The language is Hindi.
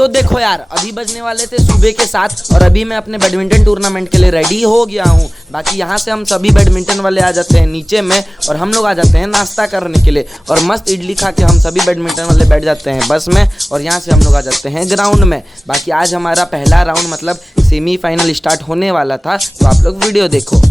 तो देखो यार, अभी बजने वाले थे सुबह के 7 और अभी मैं अपने बैडमिंटन टूर्नामेंट के लिए रेडी हो गया हूँ। बाकी यहाँ से हम सभी बैडमिंटन वाले आ जाते हैं नीचे में और हम लोग आ जाते हैं नाश्ता करने के लिए और मस्त इडली खा के हम सभी बैडमिंटन वाले बैठ जाते हैं बस में और यहाँ से हम लोग आ जाते हैं ग्राउंड में। बाकी आज हमारा पहला राउंड मतलब सेमीफाइनल स्टार्ट होने वाला था, तो आप लोग वीडियो देखो।